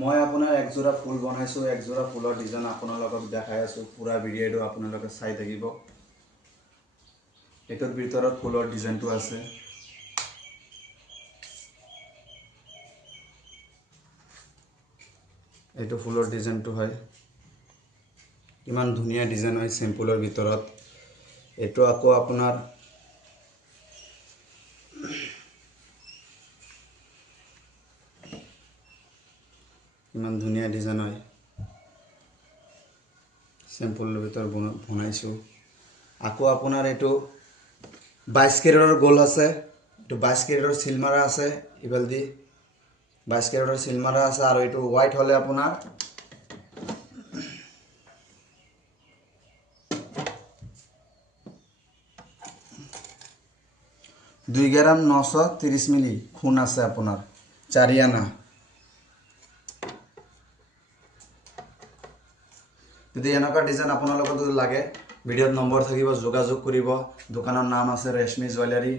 মই আপোনাৰ এক যোৰা ফুল বনাইছো, এক যোৰা ফুলৰ ডিজাইন আপোনালোকক দেখাই আছো। পুৰা ভিডিঅ'টো আপোনালোকে চাই থাকিব। এটোৰ ভিতৰত ফুলৰ ডিজাইনটো আছে। এইটো ফুলৰ ডিজাইনটো হয়। ইমান ধুনীয়া ডিজাইন হয় সিম্পলৰ ভিতৰত। এইটো আকৌ আপোনাৰ ইমান ধুনীয়া ডিজাইন হয়। সিম্পলৰ ভিতৰত বনাইছো। আকৌ আপোনাৰ এইটো 22 কেৰেটৰ গোল আছে। এইটো 22 কেৰেটৰ সিল মাৰা আছে। ইফালদি 22 কেৰেটৰ সিল মাৰা আছে। আৰু এইটো হোৱাইট হলে আপোনাৰ 2 গ্ৰাম 930 মিলি খুন আছে আপোনাৰ 4 আনা। যদি এনেকুৱা ডিজাইন আপোনালোকৰ লাগে ভিডিঅ'ত নম্বৰ থাকিব, যোগাযোগ কৰিব। দোকানৰ নাম আছে ৰেশমি জুৱেলাৰী।